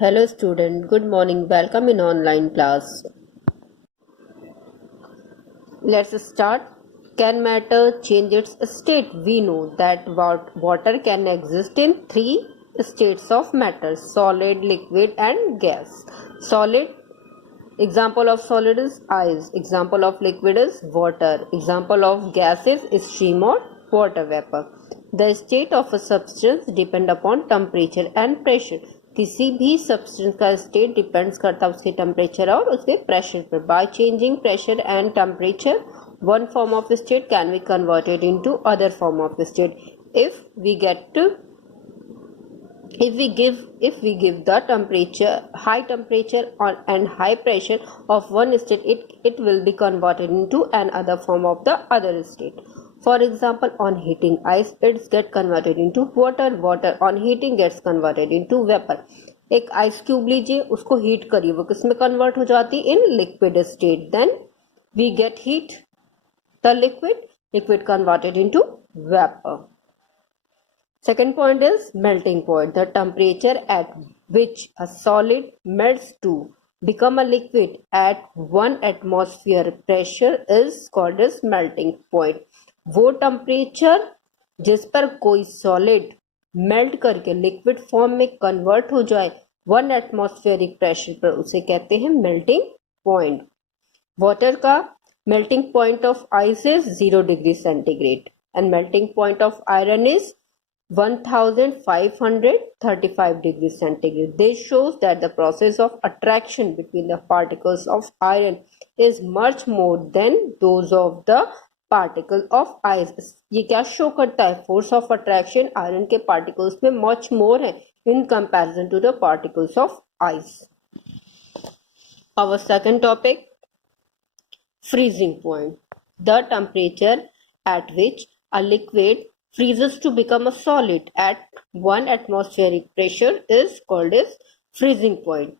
Hello student, good morning, welcome in online class. Let's start. Can matter change its state? We know that water can exist in three states of matter: solid, liquid and gas. Solid, example of solid is ice, example of liquid is water, example of gas is steam or water vapor. The state of a substance depend upon temperature and pressure. किसी भी substance का state depends करता है उसके temperature और उसके pressure पर. By changing pressure and temperature one form of state can be converted into other form of state. If we give the temperature, high temperature and high pressure of one state, it will be converted into another form of the other state. For example, on heating ice, it gets converted into water. Water on heating gets converted into vapor. एक ice cube लीजिए, उसको heat करिए, वो किसमें convert हो जाती? In liquid state. Then we get heat the liquid converted into vapor. Second point is melting point. The temperature at which a solid melts to become a liquid at 1 atmosphere pressure is called as melting point. वो temperature जिस पर कोई solid melt करके liquid form में convert हो जाए 1 atmospheric pressure पर, उसे कहते हैं मेल्टिंग पॉइंट. वाटर का melting point of ice is 0 degree centigrade and melting point of iron is 1535 degrees centigrade. This shows that the process of attraction between the particles of iron is much more than those of the particle of ice. ये क्या show करता है? Force of attraction iron के particles में much more है in comparison to the particles of ice. Our second topic, freezing point. The temperature at which a liquid freezes to become a solid at 1 atmospheric pressure is called as freezing point.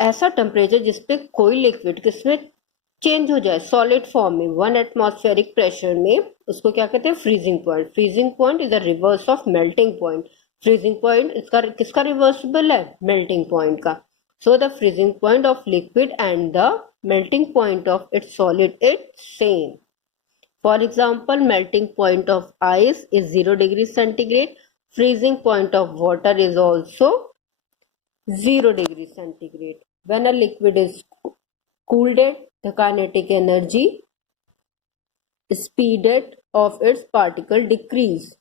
ऐसा temperature जिसपे कोई liquid किसमें change हो जाए solid form में 1 atmospheric pressure में, उसको क्या कहते हैं? Freezing point. Freezing point is the reverse of melting point. Freezing point इसका किसका रिवर्सिबल है? मेल्टिंग पॉइंट का. So the freezing point of liquid and the melting point of its solid is same. For example, melting point of ice is 0 degree centigrade. Freezing point of water is also 0 degree centigrade. When a liquid is cooled, the kinetic energy speed of its particle decrease.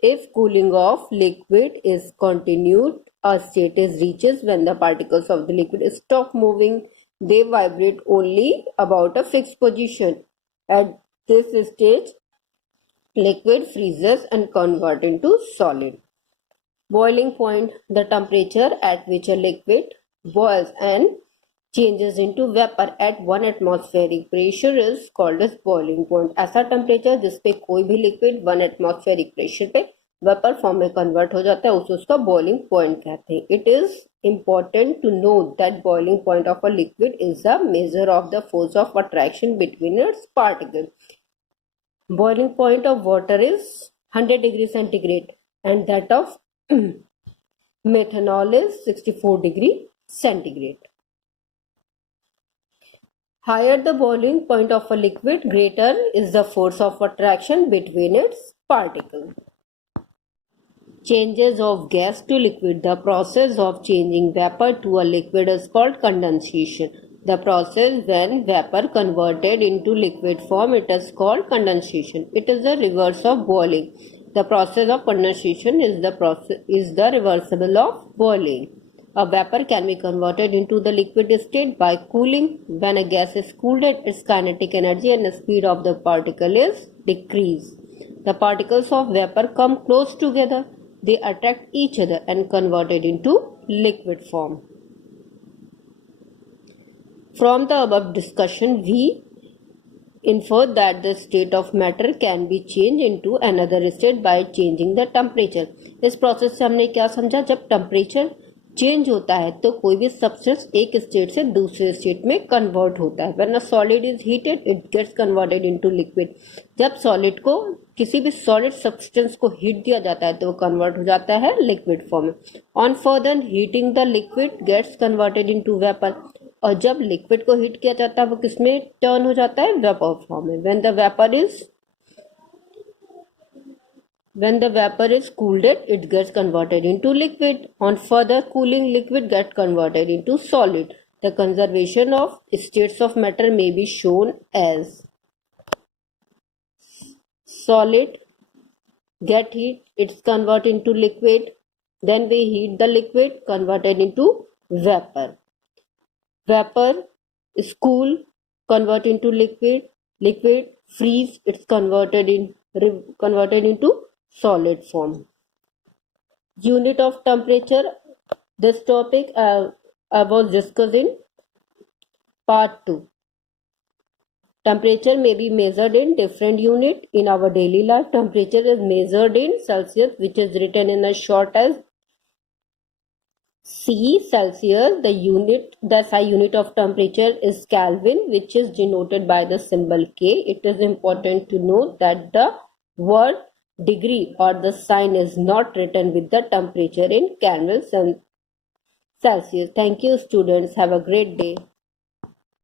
If cooling of liquid is continued, a state is reaches when the particles of the liquid stop moving. They vibrate only about a fixed position. At this stage, liquid freezes and converts into solid. Boiling point. The temperature at which a liquid boils and changes into vapor at 1 atmospheric pressure is called as boiling point. ऐसा temperature जिसपे कोई भी liquid 1 atmospheric pressure पे vapour form में convert हो जाता है उसे उसका बॉइलिंग पॉइंट कहते हैं. It is important to know that boiling point of a liquid is a measure of the force of attraction between its particles. Boiling point of water is 100 degree centigrade and that of methanol is 64 degree centigrade. Higher the boiling point of a liquid, greater is the force of attraction between its particles. Changes of gas to liquid. The process of changing vapor to a liquid is called condensation. The process when vapor converted into liquid form, it is called condensation. It is the reverse of boiling. The process of condensation is the reversible of boiling. A vapor can be converted into the liquid state by cooling. When a gas is cooled, its kinetic energy and the speed of the particle is decreased. The particles of vapor come close together. They attract each other and convert it into liquid form. From the above discussion, we infer that the state of matter can be changed into another state by changing the temperature. इस process से हमने क्या समझा? जब temperature change होता है तो कोई भी सब्सटेंस एक स्टेट से दूसरे स्टेट में कन्वर्ट होता है. When a solid is heated it gets converted into liquid. जब सॉलिड को किसी भी सॉलिड सब्सटेंस को हीट दिया जाता है तो वो कन्वर्ट हो जाता है लिक्विड फॉर्म में. On further heating the liquid gets converted into vapour. और जब लिक्विड को हीट किया जाता है वो किसमें टर्न हो जाता है वेपर फॉर्म में. When the vapor is cooled, it gets converted into liquid. On further cooling, liquid gets converted into solid. The conservation of states of matter may be shown as solid get heat, it's converted into liquid. Then we heat the liquid, converted into vapor. Vapor is cool, converted into liquid. Liquid freeze, it's converted into solid form. Unit of temperature. This topic I was discussing part 2. Temperature may be measured in different unit. In our daily life, temperature is measured in Celsius, which is written in a short as C. Celsius. The SI unit of temperature is Kelvin, which is denoted by the symbol K. It is important to note that the word degree or the sign is not written with the temperature in Kelvin and Celsius. Thank you, students. Have a great day.